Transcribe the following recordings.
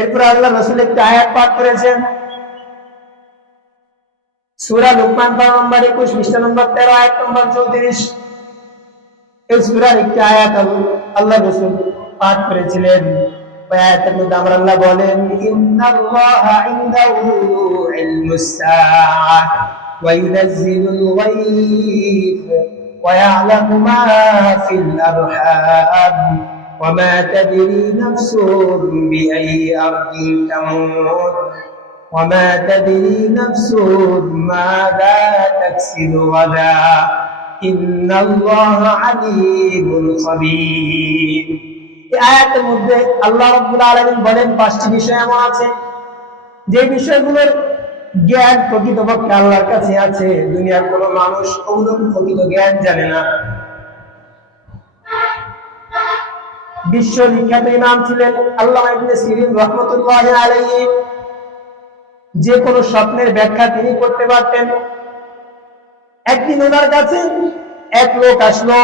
এরপর আল্লাহ রাসূল একটি আয়াত পাঠ করেছেন, সূরা লুকমান পারা নম্বর 21 পৃষ্ঠা নম্বর 13 আয়াত নম্বর 34। এই সূরার একটি আয়াত আল্লাহ রাসূল পাঠ করেছিলেন। ওই আয়াতের মধ্যে আল্লাহ বলেন, ইন্নাল্লাহা ইনদাহু ইলমুস সাআহ ওয়া ইউনাজ্জিলুল গায়ব ওয়া ইয়ালামু মা ফিল আরহাম ওয়া মা তাদরি নাফসুন বিআইয়ি আরদিন তামুত ওয়া মা তাদরি নাফসুন মাযা তাকসিবু গাদা ইন্নাল্লাহা আলীমুল খাবীর। এই আয়াতের মধ্যে আল্লাহ রাব্বুল আলামিন বলেন 5টি বিষয় এমন আছে যে বিষয়গুলোর জ্ঞান প্রকৃতপক্ষে আল্লাহর কাছে আছে, দুনিয়ার কোনো মানুষ ওগুলোর প্রকৃত জ্ঞান জানে না। বিশ্ববিখ্যাত ইমাম ছিলেন আল্লামা ইবনে সিরিন রাহমাতুল্লাহি আলাইহি। যে কোনো স্বপ্নের ব্যাখ্যা তিনি করতে পারতেন। একদিন ওনার কাছে এক লোক আসলো,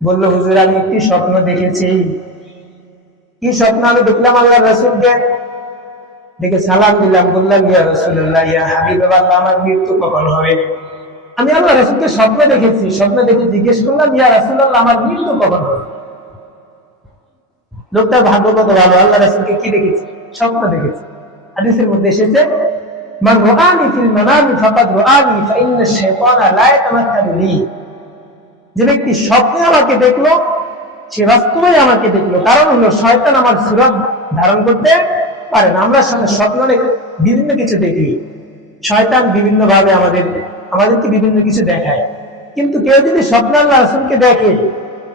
বলল, হুজুর আমি একটি স্বপ্ন দেখেছি। কি স্বপ্ন? আমি দেখলাম আল্লাহ রাসূলকে, দেখে সালাম দিলাম, বললাম, ইয়া রাসূলুল্লাহ, ইয়া হাবিবাল্লাহ, আমার মৃত্যু কখন হবে? আমি আল্লাহ রাসূলকে স্বপ্ন দেখেছি। স্বপ্ন দেখে জিজ্ঞেস করলাম, ইয়া রাসূলুল্লাহ, আমার মৃত্যু কখন হবে? লোকটার ভাগ্য কত ভালো, আল্লাহ রাসূলকে কি দেখেছি? স্বপ্ন দেখেছি। হাদিসের মধ্যে এসেছে, মান রাআনি ফিল মানামি ফাকাদ রাআনি ফা ইন্না শাইতানা লা ইয়াতামাক্কানু লি। যে ব্যক্তি স্বপ্নে আমাকে দেখলো সে বাস্তবেই আমাকে দেখলো। কারণ হলো শয়তান আমার সূরত ধারণ করতে পারে না। আমরা স্বপ্নে বিভিন্ন কিছু দেখি, শয়তান বিভিন্ন ভাবে আমাদেরকে বিভিন্ন কিছু দেখায়। কিন্তু কেউ যদি স্বপ্নে আল্লাহ রাসূলকে দেখে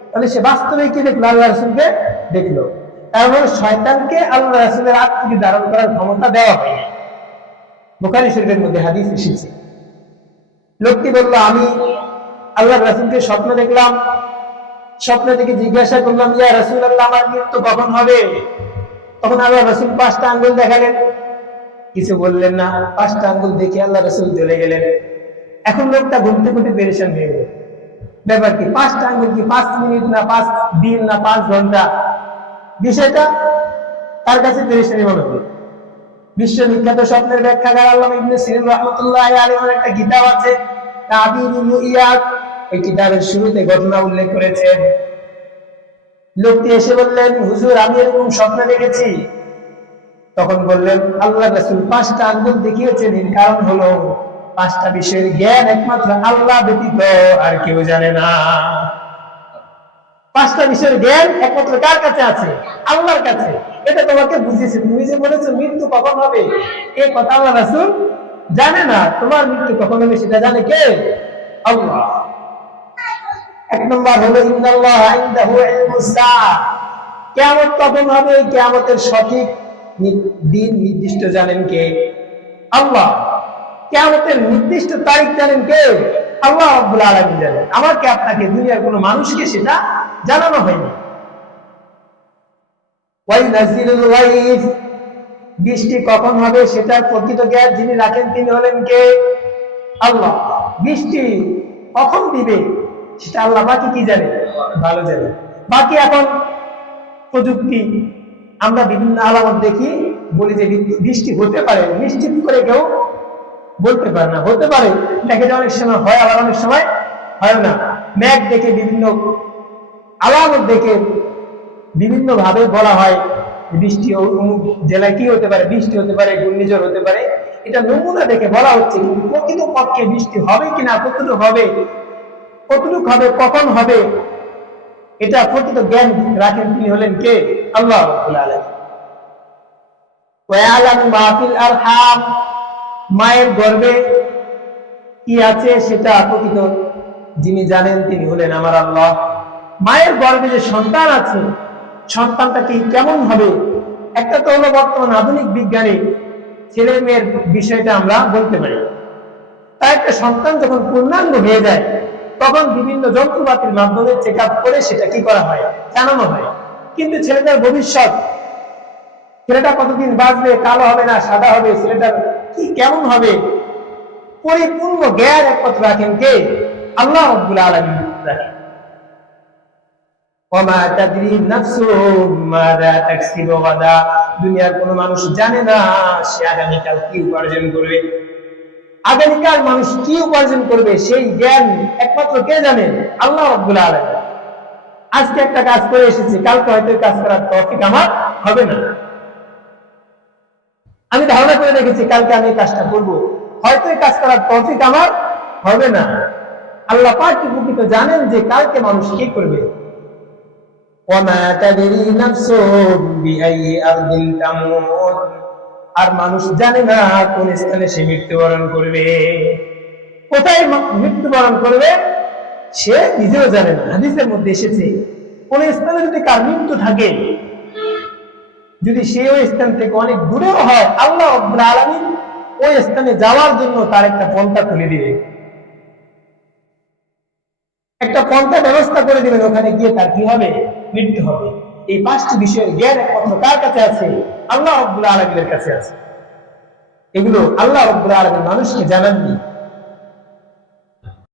তাহলে সে বাস্তবে কি দেখলো? আল্লাহ রাসূলকে দেখলো। কারণ শয়তানকে আল্লাহ রাসূলের আকৃতি ধারণ করার ক্ষমতা দেওয়া হয়নি। বুখারী শরীফের মধ্যে হাদিস এসেছে। লোকটি বলল, আমি আল্লাহ রাসূলকে স্বপ্ন দেখলাম। স্বপ্ন থেকে জিজ্ঞাসা করলাম, ইয়া রাসূলুল্লাহ, আমার মৃত্যু কখন হবে? তখন আল্লাহ রাসূল 5টা আঙ্গুল দেখালেন, কিছু বললেন না। 5টা আঙ্গুল দেখে আল্লাহ রাসূল চলে গেলেন। এখন লোকটা ঘুমতে ঘুমতে পেরেশান হয়ে গেল। ব্যাপার কি? 5টা আঙ্গুল কি 5 মিনিট না 5 দিন না 5 ঘন্টা? বিষয়টা তার কাছে পেরেশানি মনে হলো। বিশ্ববিখ্যাত স্বপ্নের ব্যাখ্যাকার আল্লামা ইবনে সিরিন রাহমাতুল্লাহি আলাইহির একটা কিতাব আছে, তাবিরুল রুইয়াত। এই কিতাবের শুরুতে ঘটনা উল্লেখ করেছেন। লোকটি এসে বললেন, হুজুর আমি এরকম স্বপ্ন দেখেছি। তখন বললেন, আল্লাহ রাসূল 5টা আঙ্গুল দেখিয়েছেন। এর কারণ হলো 5টা বিষয়ের জ্ঞান একমাত্র আল্লাহ ব্যতীত আর কেউ জানে না। 5টা বিষয়ের জ্ঞান একমাত্র কার কাছে আছে? আল্লাহর কাছে। এটা তোমাকে বুঝিয়েছে। তুমি যে বলেছো মৃত্যু কখন হবে, এই কথা আল্লাহ রাসূল জানে না। তোমার মৃত্যু কখন হবে সেটা জানে কে? আল্লাহ। 1 নম্বর হলো, ইন্নাল্লাহা ইনদাহু ইলমুস সাআহ। কিয়ামত কখন হবে, কিয়ামতের সঠিক দিন নির্দিষ্ট জানেন কে? আল্লাহ। কিয়ামতের নির্দিষ্ট তারিখ জানেন কে? আল্লাহ রাব্বুল আলামিন জানেন। আমাকে আপনাকে দুনিয়ার কোনো মানুষকে সেটা জানানো হয়নি। ওয়া ইউনাজ্জিলুল গায়ব। বৃষ্টি কখন হবে সেটার প্রকৃত জ্ঞান যিনি রাখেন তিনি হলেন কে? আল্লাহ। বৃষ্টি কখন দিবে সেটা আল্লাহ বাকি কি জানে? ভালো জানে। বাকি এখন প্রযুক্তি, আমরা বিভিন্ন আলামত দেখি, বলি যে বৃষ্টি হতে পারে, নিশ্চিত করে কেউ বলতে পারে না। হতে পারে, দেখে যে অনেক সময় হয়, আবার অনেক সময় হয় না। মেঘ দেখে, বিভিন্ন আলামত দেখে বিভিন্ন ভাবে বলা হয় বৃষ্টি অমুক জেলায় কি হতে পারে, বৃষ্টি হতে পারে, ঘূর্ণিঝড় হতে পারে। এটা নমুনা দেখে বলা হচ্ছে, কিন্তু প্রকৃত পক্ষে বৃষ্টি হবে কিনা, কতটুকু হবে, কখন হবে, এটা প্রকৃত জ্ঞান রাখেন তিনি হলেন কে? আল্লাহ রাব্বুল আলামিন। ওয়া ইয়ালামু মা ফিল আরহাম। মায়ের গর্ভে কি আছে সেটা প্রকৃত যিনি জানেন তিনি হলেন আমার আল্লাহ। মায়ের গর্ভে যে সন্তান আছে, সন্তানটা কি কেমন হবে, একটা তো হলো বর্তমান আধুনিক বিজ্ঞানে ছেলে মেয়ের বিষয়টা আমরা বলতে পারি। তাই একটা সন্তান যখন পূর্ণাঙ্গ হয়ে যায় তখন বিভিন্ন যন্ত্রপাতির মাধ্যমে চেক আপ করে সেটা কি করা হয়, জানানো হয়। কিন্তু ছেলেটার ভবিষ্যৎ, ছেলেটা কতদিন বাঁচবে, কালো হবে না সাদা হবে, ছেলেটার কি কেমন হবে, পরিপূর্ণ জ্ঞান একমাত্র রাখেন কে? আল্লাহ রাব্বুল আলামিন রাখেন। ওমা তাদরি নাফসুম মাযা তাকসিবু গাদা, দুনিয়ার কোনো মানুষ জানে না সে আগামীকাল কি উপার্জন করবে। আগামীকাল মানুষ কি উপার্জন করবে সেই জ্ঞান একমাত্র কে জানে? আল্লাহ রাব্বুল আলামিন। আজকে একটা কাজ করে এসেছি, কালকে হয়তো কাজ করার তৌফিক আমার হবে না। আমি ধারণা করে রেখেছি কালকে আমি কাজটা করব, হয়তো এই কাজ করার তৌফিক আমার হবে না। আল্লাহ পাক কি প্রকৃত জানেন যে কালকে মানুষ কি করবে। ওয়ামা তাদরি নাফসুম বিআইয়ি আরদিন তামুত, আর মানুষ জানে না কোন স্থানে সে মৃত্যুবরণ করবে, কোথায় মৃত্যুবরণ করবে সে নিজেও জানে না। হাদিসের মধ্যে এসেছে কোন স্থানে যদি কার মৃত্যু থাকে, যদি সে ওই স্থান থেকে অনেক দূরেও হয়, আল্লাহ রাব্বুল আলামিন ওই স্থানে যাওয়ার জন্য তার একটা পন্থা খুলে দিবে, একটা পন্থা ব্যবস্থা করে দিবেন। ওখানে গিয়ে তার কি হবে? মৃত্যু হবে। এই পাঁচটি বিষয়ের জ্ঞান একমাত্র কার কাছে আছে? আল্লাহ রাব্বুল আলামিনের কাছে আছে। এগুলো আল্লাহ রাব্বুল আলামিন মানুষকে জানাননি।